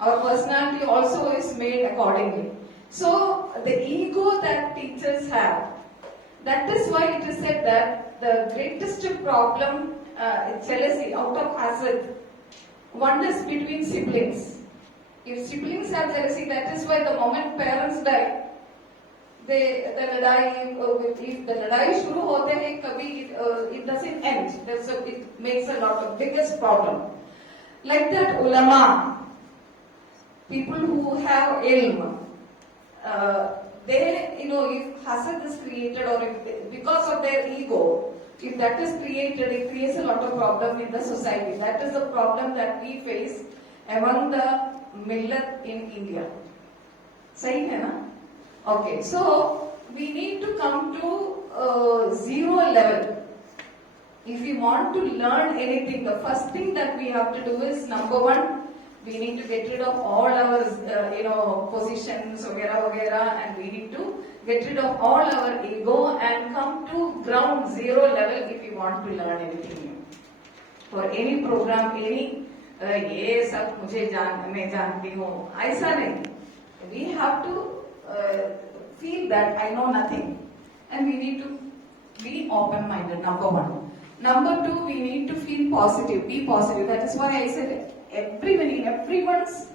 Our personality also is made accordingly. So the ego that teachers have, that is why it is said that the greatest problem is jealousy out of hazard. One is between siblings. If siblings have jealousy, that is why the moment parents die, if the ladai shuru hote hai, kabhi it doesn't end. It makes a lot of biggest problem. Like that, ulama, people who have ilm, they, if hasad is created or if, because of their ego, if that is created, it creates a lot of problem in the society. That is the problem that we face among the millet in India. Sahi hai na? Okay, so we need to come to zero level. If we want to learn anything, the first thing that we have to do is, number one, we need to get rid of all our, positions, and we need to get rid of all our ego and come to ground zero level if we want to learn anything new. For any program, any, ये सब मैं जानती हूँ, ऐसा नहीं. We have to feel that I know nothing, and we need to be open-minded. Number one. Number two, we need to feel positive. Be positive. That is why I said in everyone's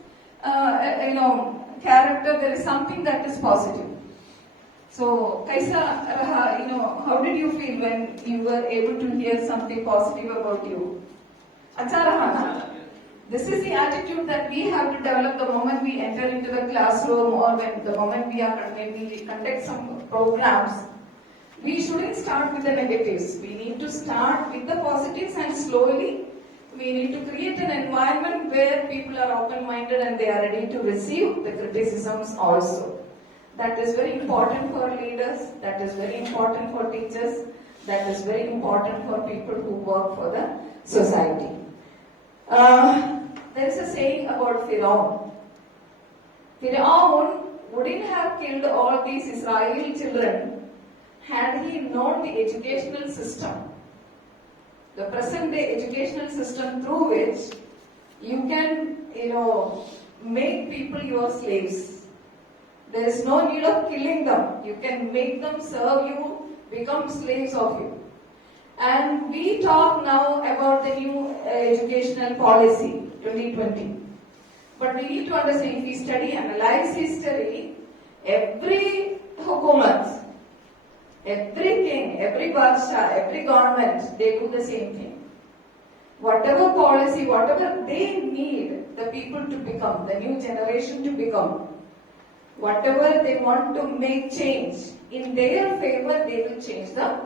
character there is something that is positive. So, Kaisa, how did you feel when you were able to hear something positive about you? Acha raha na? This is the attitude that we have to develop the moment we enter into the classroom or the moment we conduct some programs. We shouldn't start with the negatives. We need to start with the positives, and slowly we need to create an environment where people are open-minded and they are ready to receive the criticisms also. That is very important for leaders, that is very important for teachers, that is very important for people who work for the society. There is a saying about Firaun. Firaun wouldn't have killed all these Israeli children had he known the educational system. The present day educational system through which you can, make people your slaves. There is no need of killing them. You can make them serve you, become slaves of you. And we talk now about the new educational policy, 2020. But we need to understand, if we study, analyze history, every hukumat, every king, every badsha, every government, they do the same thing. Whatever policy, whatever they need the people to become, the new generation to become, whatever they want to make change, in their favor they will change the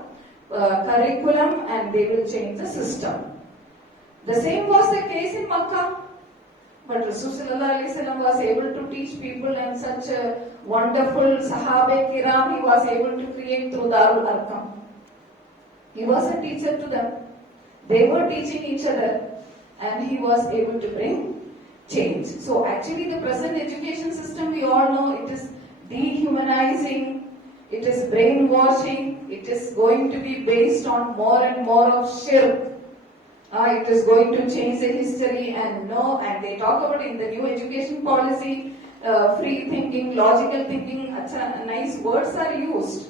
curriculum and they will change the system. The same was the case in Makkah. But Rasulullah was able to teach people, and such a wonderful Sahabe Kiram he was able to create through Darul Arqam. He was a teacher to them. They were teaching each other, and he was able to bring change. So actually the present education system, we all know, it is dehumanizing, it is brainwashing, it is going to be based on more and more of shirk. It is going to change the history, and they talk about in the new education policy, free thinking, logical thinking, nice words are used.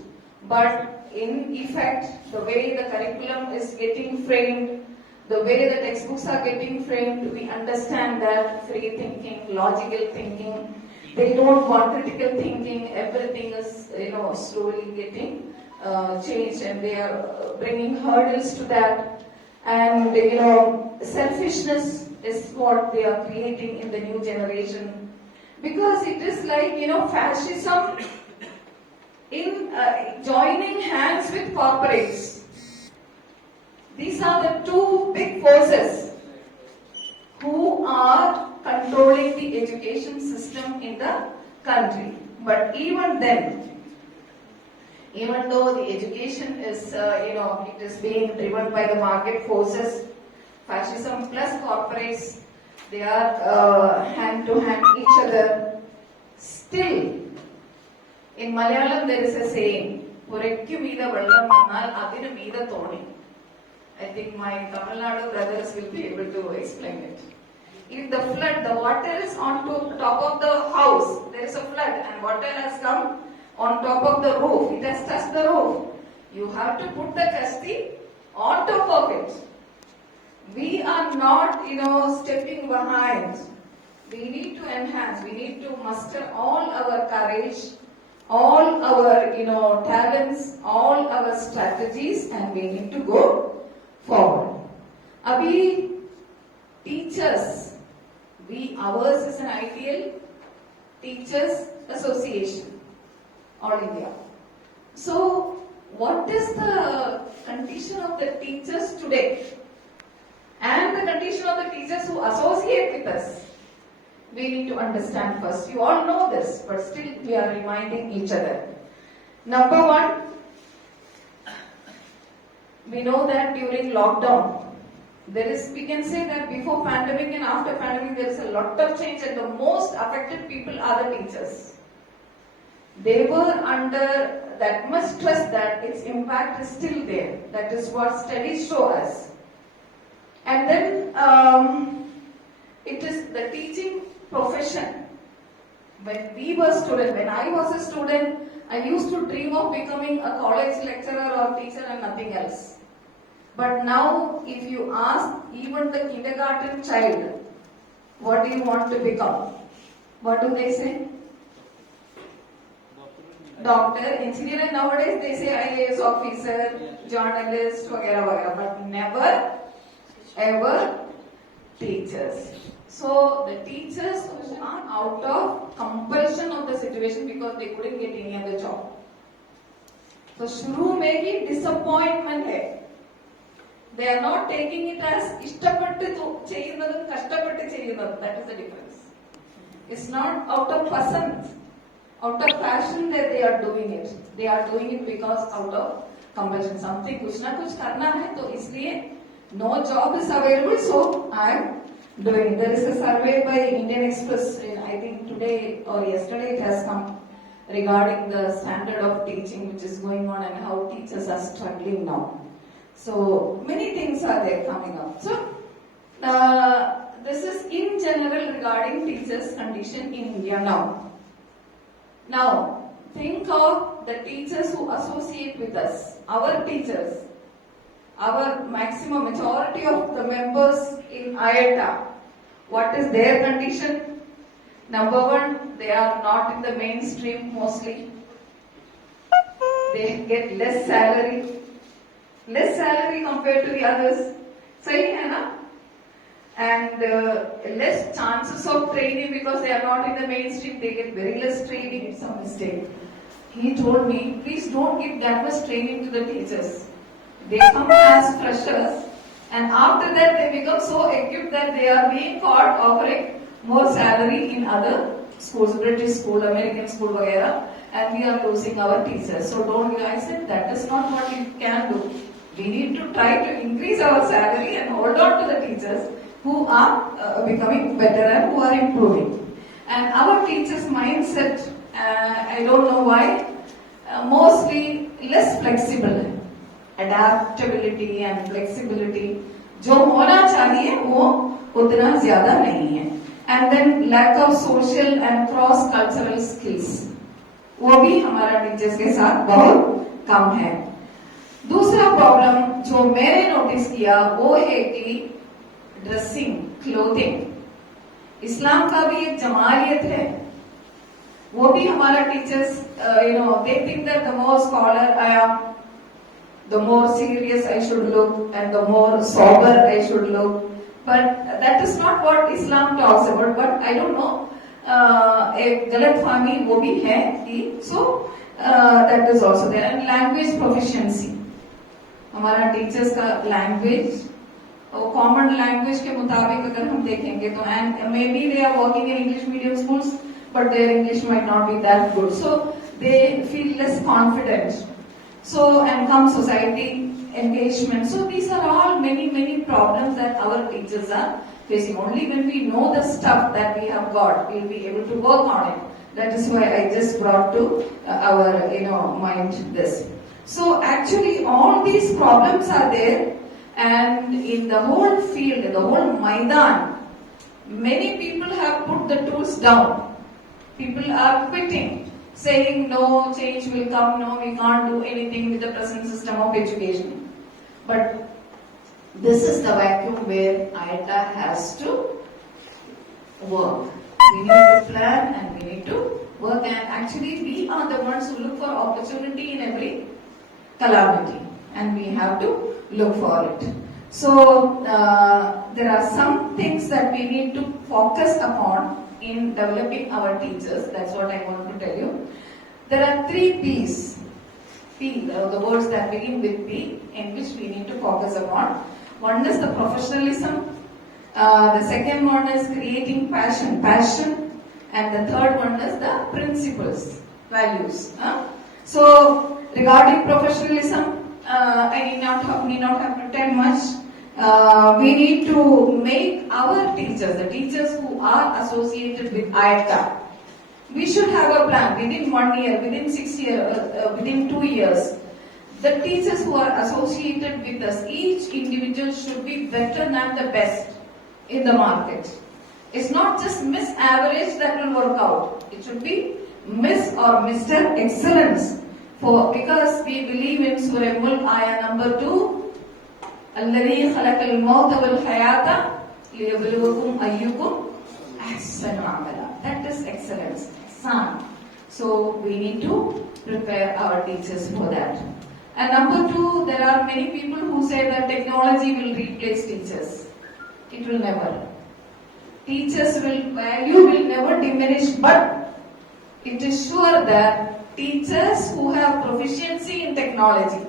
But in effect, the way the curriculum is getting framed, the way the textbooks are getting framed, we understand that free thinking, logical thinking, they don't want critical thinking, everything is, slowly getting changed, and they are bringing hurdles to that. And, selfishness is what they are creating in the new generation. Because it is like, fascism in joining hands with corporates. These are the two big forces who are controlling the education system in the country. But even then, even though the education is, it is being driven by the market forces, fascism plus corporates, they are hand to hand each other. Still, in Malayalam there is a saying, "Purekku meeda vellam vannal adinu meeda thoni." I think my Tamil Nadu brothers will be able to explain it. If the flood, the water is on top of the house, there is a flood and water has come on top of the roof, it has touched the roof. You have to put the kasti on top of it. We are not, stepping behind. We need to enhance, we need to muster all our courage, all our, talents, all our strategies, and we need to go forward. Abhi, teachers, ours is an ideal teachers association, all India. So, what is the condition of the teachers today? And the condition of the teachers who associate with us? We need to understand first. You all know this, but still we are reminding each other. Number one, we know that during lockdown, we can say that before pandemic and after pandemic, there is a lot of change, and the most affected people are the teachers. They were under that much stress that its impact is still there. That is what studies show us. And then it is the teaching profession. When we were students, when I was a student, I used to dream of becoming a college lecturer or teacher and nothing else. But now, if you ask even the kindergarten child, what do you want to become? What do they say? Doctor, engineer, and nowadays they say IAS officer, journalist, वगैरह, but never, ever teachers. So the teachers who are out of compulsion of the situation because they couldn't get any other job. So शुरू में ही disappointment है. They are not taking it as इष्टपट्ट ചെയ്യുന്നതും കഷ്ടപ്പെട്ട് ചെയ്യുന്നതും. That is the difference. It's not out of pasand, out of passion that they are doing it. They are doing it because out of compulsion. Something कुछ ना कुछ करना है तो इसलिए no job is available, so I am doing. There is a survey by Indian Express, I think today or yesterday it has come, regarding the standard of teaching which is going on and how teachers are struggling now. So many things are there coming up. So this is in general regarding teachers' condition in India now. Now think of the teachers who associate with us, our teachers. Our maximum majority of the members in IATA, what is their condition? Number one, they are not in the mainstream mostly. They get less salary compared to the others. Sahi hai na? And less chances of training because they are not in the mainstream. They get very less training. It's a mistake. He told me, please don't give that much training to the teachers. They come as freshers, and after that they become so equipped that they are being caught offering more salary in other schools, British school, American school, वगैरह, and we are losing our teachers. So don't I said that is not what we can do. We need to try to increase our salary and hold on to the teachers who are becoming better and who are improving. And our teachers' mindset, I don't know why, mostly less flexible. Adaptability and flexibility जो होना चाहिए वो उतना ज्यादा नहीं है. And then lack of social and cross cultural skills, वो भी हमारा टीचर्स के साथ बहुत कम है. दूसरा प्रॉब्लम जो मैंने नोटिस किया वो है कि ड्रेसिंग, क्लोथिंग. इस्लाम का भी एक जमालियत है, वो भी हमारा teachers they think that the more scholar I am, the more serious I should look and the more sober I should look. But that is not what Islam talks about. But I don't know, एक गलत फहमी वो भी है कि so that is also there. And language proficiency, हमारा teachers का language common language के मुताबिक अगर हम देखेंगे तो and maybe they are working in English medium schools but their English might not be that good, so they feel less confident. So, and come society engagement. So these are all many problems that our teachers are facing. Only when we know the stuff that we have got, we'll be able to work on it. That is why I just brought to our mind this. So actually all these problems are there, and in the whole field, in the whole Maidan, many people have put the tools down. People are quitting, saying no, change will come, no, we can't do anything with the present system of education. But this is the vacuum where IITA has to work. We need to plan and we need to work, and actually we are the ones who look for opportunity in every calamity, and we have to look for it. So there are some things that we need to focus upon in developing our teachers. That's what I want to tell you. There are 3 P's. P, the words that begin with P, in which we need to focus upon. One is the professionalism. The second one is creating passion, and the third one is the principles, values. So regarding professionalism, I need not have to tell much. We need to make our teachers, the teachers who are associated with IITA, we should have a plan within 1 year, within 6 years, within 2 years. The teachers who are associated with us, each individual should be better than the best in the market. It's not just Miss Average that will work out. It should be Miss or Mr. Excellence. Because we believe in Surah Mulk ayah number 2, الَّذِي خَلَقَ الْمَوْتَ وَالْحَيَاةَ لِيَبْلُوَكُمْ أَيُّكُمْ أَحْسَنُ عَمَلًا. That is excellence, ihsan. So we need to prepare our teachers for that. And number 2, there are many people who say that technology will replace teachers. It will never. Value will never diminish, but it is sure that teachers who have proficiency in technology,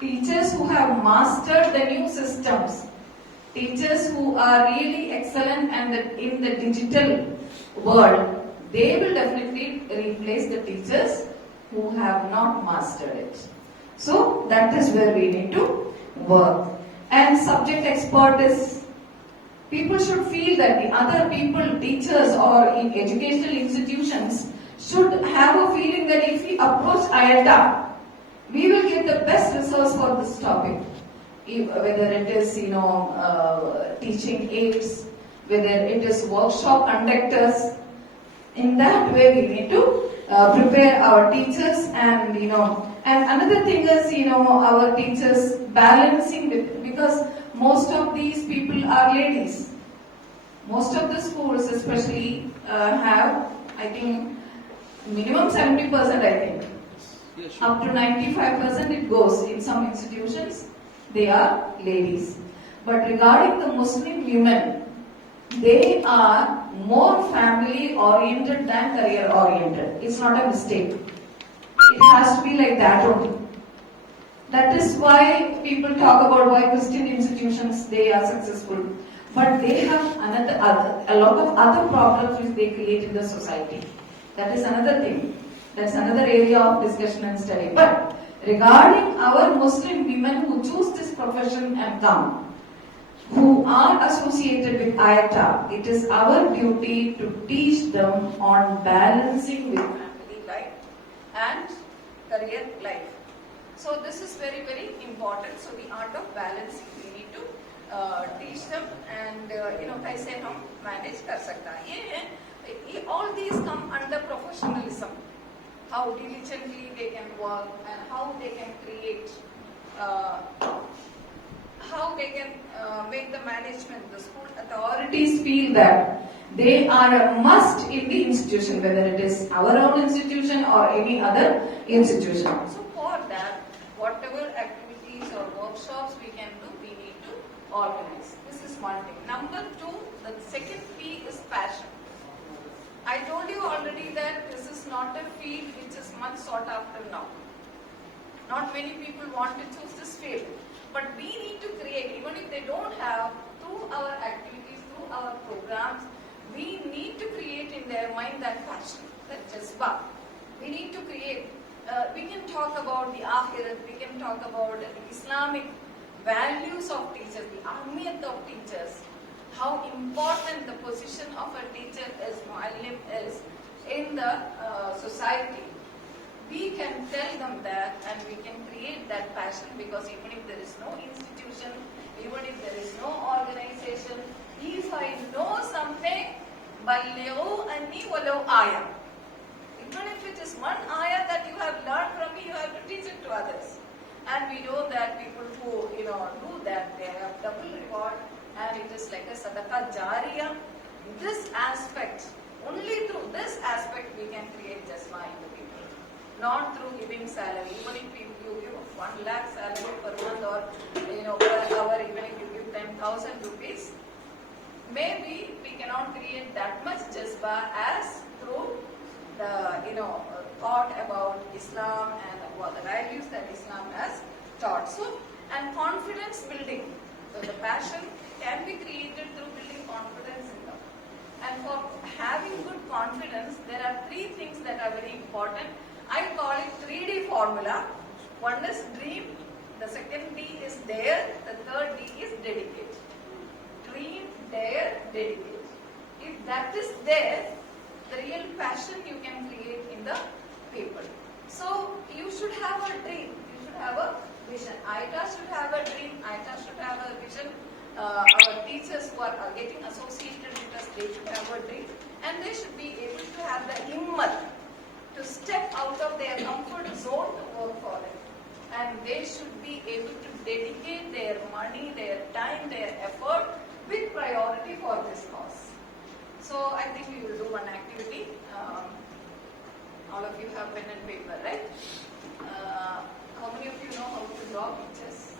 teachers who have mastered the new systems, teachers who are really excellent and in the digital world, they will definitely replace the teachers who have not mastered it. So that is where we need to work. And subject expert is, people should feel that the other people, teachers or in educational institutions, should have a feeling that if we approach IITA, we will get the best resource for this topic. Whether it is, teaching aids, whether it is workshop conductors. In that way, we need to prepare our teachers, and and another thing is, our teachers balancing with, because most of these people are ladies. Most of the schools, especially, have, I think, minimum 70%, I think. Yes, sure. Up to 95% it goes. In some institutions, they are ladies. But regarding the Muslim women, they are more family oriented than career oriented. It's not a mistake. It has to be like that only. That is why people talk about why Christian institutions, they are successful. But they have a lot of other problems which they create in the society. That is another thing. That's another area of discussion and study. But regarding our Muslim women who choose this profession and come, who are associated with IITA, it is our duty to teach them on balancing with family life and career life. So this is very, very important. So the art of balancing, we need to teach them, and kaise hum manage kar sakta hai. All these come under professionalism. How diligently they can work and how they can create, how they can make the management, the school authorities feel that they are a must in the institution, whether it is our own institution or any other institution. So for that, whatever activities or workshops we can do, we need to organize. This is one thing. Number 2, the second P is passion. I told you already that this is not a field which is much sought after now. Not many people want to choose this field. But we need to create, even if they don't have, through our activities, through our programs, we need to create in their mind that passion, that jazba. We need to create. We can talk about the akhirat, we can talk about the Islamic values of teachers, the ahmiyat of teachers, how important the position of a teacher as muallim is in the society. We can tell them that, and we can create that passion, because even if there is no institution, even if there is no organization, If I know something, ballighu anni walau ayah. Even if it is one ayah that you have learned from me, you have to teach it to others. And we know that people who do that, they have double reward, and it is like a sadaqah jariyah. This aspect, only through this aspect we can create jasma in the people. Not through giving salary. Even if you give 1 lakh salary per month, or per hour, even if you give 10,000 rupees, maybe we cannot create that much jazba as through the thought about Islam and what the values that Islam has taught. So, and confidence building. So the passion can be created through building confidence in them. And for having good confidence, there are 3 things that are very important. I call it 3D formula. One is dream, the second D is dare, the third D is dedicate. Dream, dare, dedicate. If that is there, the real passion you can create in the people. So you should have a dream, you should have a vision. Aita should have a dream, Aita should have a vision. Our teachers who are getting associated with us, they should have a dream, and they should be able to have the himmat to step out of their comfort zone to work for it. And they should be able to dedicate their money, their time, their effort with priority for this cause. So I think we will do one activity. All of you have pen and paper, right? How many of you know how to draw pictures?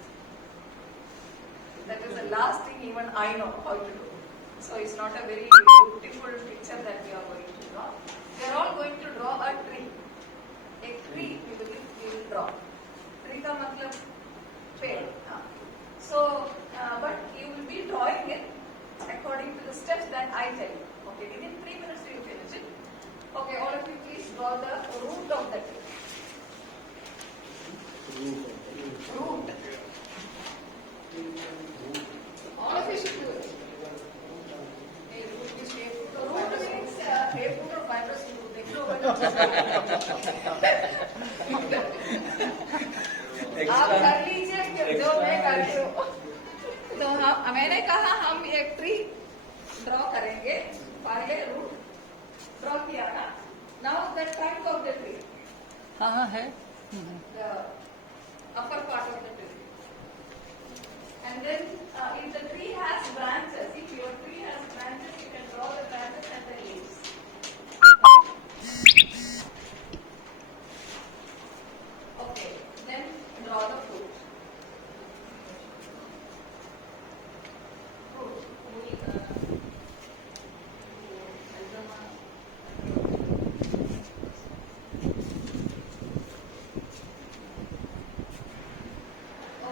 That is the last thing even I know how to do. So it's not a very beautiful picture that we are going to draw. We are all going to draw a tree. A tree we will draw. Tree ka matlab ped. So, but you will be drawing it according to the steps that I tell you. Okay, within 3 minutes you finish it. Okay, all of you please draw the root of the tree. Root. All of you should do it. Root means grapefruit or fibrous root. आप कर लीजिए जो मैं कर रही हूँ. तो मैंने कहा हम एक ट्री ड्रॉ करेंगे. पहले रूट ड्रॉ किया ना. Now the trunk of the tree. हाँ है. The upper part of the tree. And then if the tree has branches, if your tree has branches, you can draw the branches and the leaves. Okay, then draw the fruit.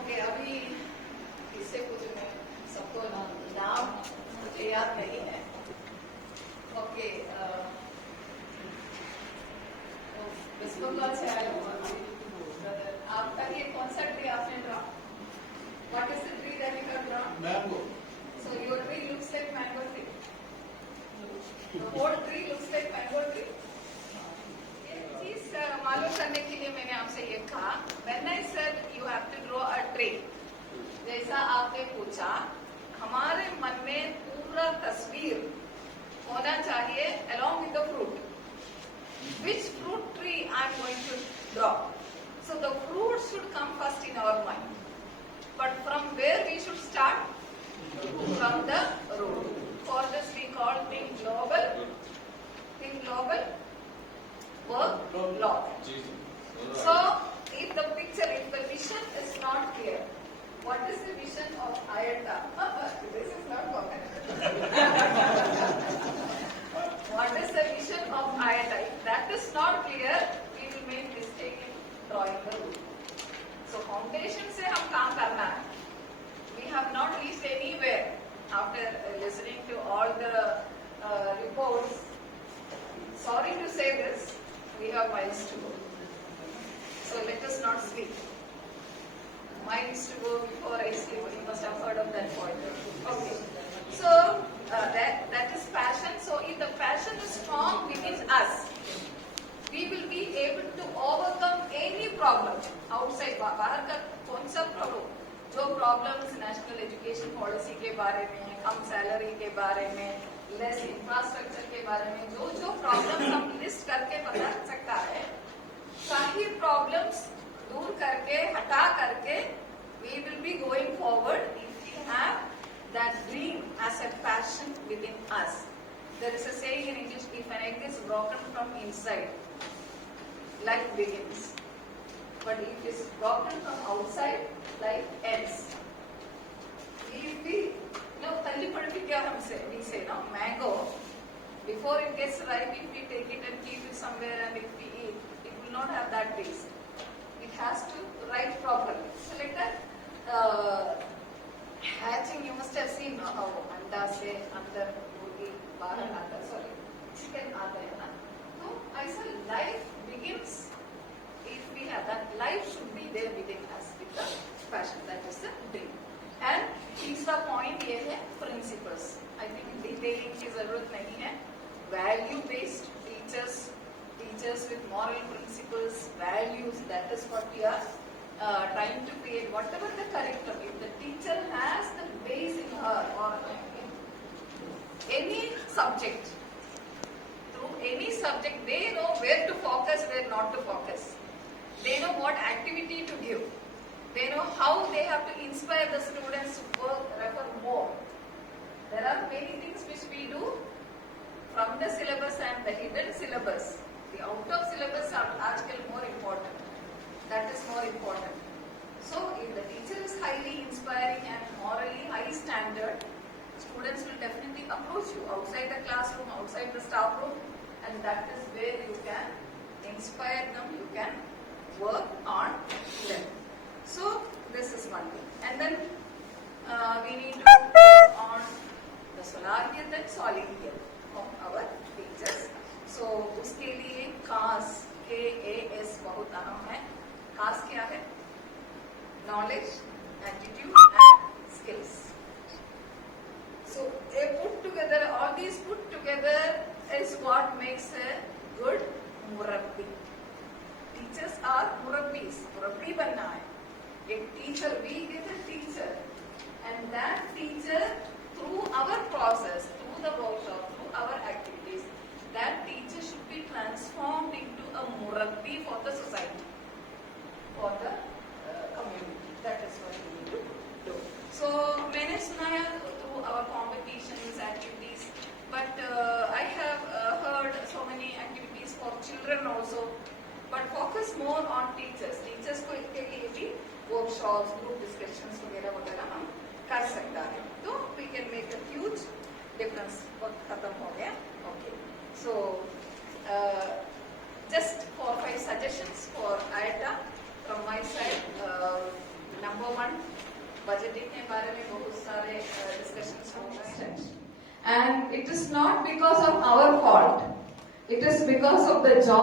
Okay, अभी इससे कुछ मैं सबको नाम मुझे याद नहीं है. Okay, वेस्ट बंगाल से आए हो आपका ये कौन सा ट्री आपने draw? What is the tree that you have drawn? Mango. So your tree looks like mango tree. The whole tree looks like mango tree. ये चीज मालूम करने के लिए मैंने आपसे ये कहा. When I said you have to draw a tree, जैसा आपने पूछा, हमारे मन में पूरा तस्वीर होना चाहिए along with the fruit. Which fruit tree I am going to draw? So the fruit should come first in our mind. But from where we should start? From the root. For this we call think global, work local. So if the picture, if the vision is not clear, what is the vision of Ayata? This is not common. What is the vision of Ayata? If that is not clear, we will make mistake in drawing the root. So foundation से हम काम करना है. We have not reached anywhere after listening to all the reports. Sorry to say this, we have miles to go. So let us not sleep. Miles to go before I sleep. You must have heard of that point. Okay. So that is passion. So if the passion is strong within us, we will be able to overcome any problem outside. बाहर का कौन सा problem? जो problems national education policy के बारे में, कम salary के बारे में, लेस इंफ्रास्ट्रक्चर के बारे में, जो जो प्रॉब्लम्स हम लिस्ट करके बता सकता है, सारी प्रॉब्लम्स दूर करके, हटा करके, we will be going forward if we have that dream as a passion within us. There is a saying in English, if an egg is broken from inside, life begins. But if it is broken from outside, life ends. If we, talli padpi kya hum say, we say, mango, before it gets ripe, if we take it and keep it somewhere and if we eat, it will not have that taste. It has to ripe properly. So like that, hatching, you must have seen how anda se andar murgi bahar aata, sorry, chicken aata hai na. So I say life begins if we have that. Life should be there within us with the passion, that is the dream. And तीसरा point ये है principles. I think detailing की जरूरत नहीं है. Value based teachers with moral principles, values, that is what we are trying to create. Whatever the curriculum, if the teacher has the base in her or in any subject, through any subject, they know where to focus, where not to focus. They know what activity to give. They know how they have to inspire the students to work, refer more. There are many things which we do from the syllabus and the hidden syllabus. The out of syllabus are actually more important. That is more important. So if the teacher is highly inspiring and morally high standard, students will definitely approach you outside the classroom, outside the staff room, and that is where you can inspire them, you can work on them. So this is one thing. And then we need to work on the solarium and solidity of our teachers. So उसके लिए CAS, KAS बहुत अहम है. CAS क्या है? Knowledge, attitude and skills. So put together, all these put together is what makes a good murabbi. Teachers are murabbis. Murabbi बनना है. A teacher, we get a teacher, and that teacher, through our process, through the workshop, through our activities, that teacher should be transformed into a murabbi for the society, for the community. That is what we need to do. So मैंने सुनाया through our competitions, activities, but I have heard so many activities for children also, but focus more on teachers. Teachers को इसके लिए भी workshops, group discussions वगैरह वगैरह हम कर सकता है. तो we can make a huge difference. वक्त खत्म हो गया. Okay. So just 4-5 suggestions for IATA from my side. Number 1, budgeting के बारे में बहुत सारे discussions होंगे. And it is not because of our fault. It is because of the job.